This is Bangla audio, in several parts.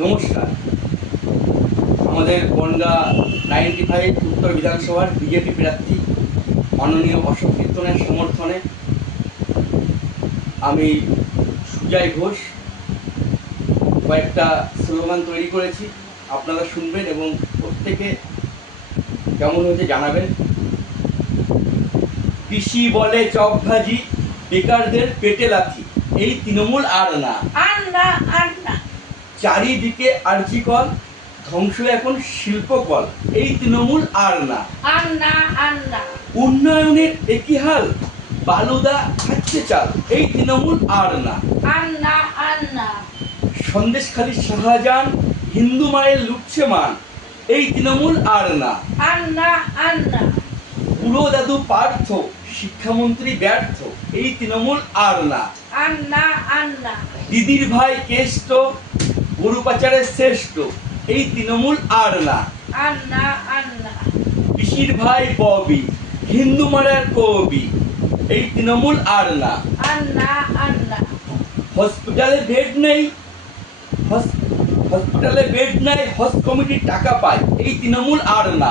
নমস্কার। আমাদের বনগা 95 উত্তর বিধানসভার বিজেপি প্রার্থী মাননীয় অশোক কীর্তনের সমর্থনে আমি সুজয় ঘোষ কয়েকটা স্লোগান তৈরি করেছি, আপনারা শুনবেন এবং প্রত্যেকে কেমন হয়েছে জানাবেন। কৃষি বলে চক ভাজি, বেকারদের পেটে লাথি, এই তৃণমূল আর না। চারিদিকে আর্জিকল, ধ্বংস এখন শিল্পকল, এই তৃণমূল আর না। উন্নয়নের একই হাল, বালুদা খাচ্ছে চাল, এই তৃণমূল আর না। সন্দেশখালী শাহজাহান, হিন্দু মায়ের লুটছে মান, এই তৃণমূল আর না। বুড়ো দাদু পার্থ, শিক্ষামন্ত্রী ব্যর্থ, এই তৃণমূল আর না। দিদির ভাই কেষ্ট, গরু পাচারের শ্রেষ্ঠ, এই তৃণমূল আর না। পিসির ভাই ববি, হিন্দু মারার কবি, এই তৃণমূল আর না। হসপিটালে বেড নেই, হসপিটালে বেড নাই, হজ কমিটির টাকা পায়, এই তৃণমূল আর না।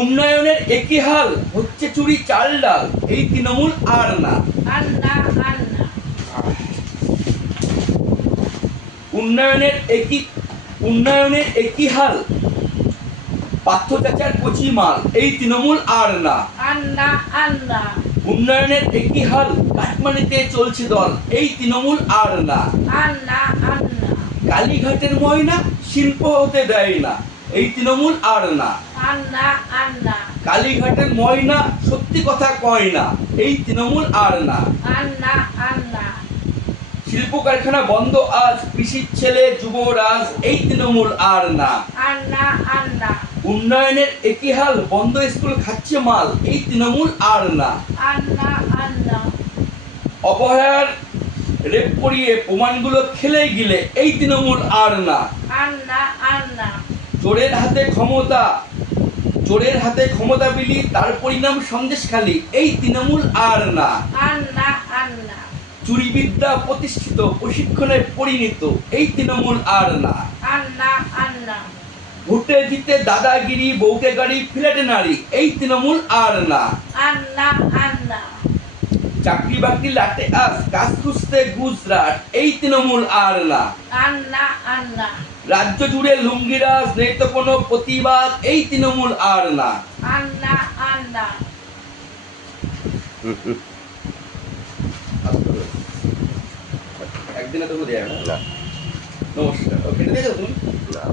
উন্নয়নের একই হাল, হচ্ছে চুরি চাল ডাল, এই তৃণমূল আর না। উন্নয়নের একই হাল, পার্থ চাচার কচি মাল, এই তৃণমূল আর না। উন্নয়নের একই হাল, কাটমানিতে চলছে দল, এই তৃণমূল আর না। কালীঘাটের ময়না শিল্প হতে দেয় না, এই তৃণমূল আর না। কালীঘাটের ময়না সত্যি কথা কয় না, এই তৃণমূল আর না। শিল্প কারখানা বন্ধ আজ, কৃষির ছেলে যুবরাজ, এই তৃণমূল আর না। উন্নয়নের একই হাল, বন্ধ স্কুল খাচ্ছে মাল, এই তৃণমূল আর না। অপহরণ রেপ করিয়ে প্রমাণগুলো খেলে গিলে, এই তৃণমূল আর না। চোরের হাতে ক্ষমতা বিলি, তার পরিণাম সন্দেশখালী, এই তৃণমূল আর না। চুরিবিদ্যা প্রতিষ্ঠিত, প্রশিক্ষণে পরিণত, এই তৃণমূল আর না। ভোটে জিতে দাদাগিরি, বউকে গাড়ি, ফ্ল্যাটে নারী, এই তৃণমূল আর না। চাকরি বাকরি লাটে আস, কাজ খুঁজতে গুজরাট, এই তৃণমূল আর না। রাজ্য জুড়ে লুঙ্গিরাজ, নেই তো কোনো প্রতিবাদ, এই তৃণমূল আর না। একদিনে তো দেয়া না। নমস্কার। কেটে দিয়েছো তুমি? না।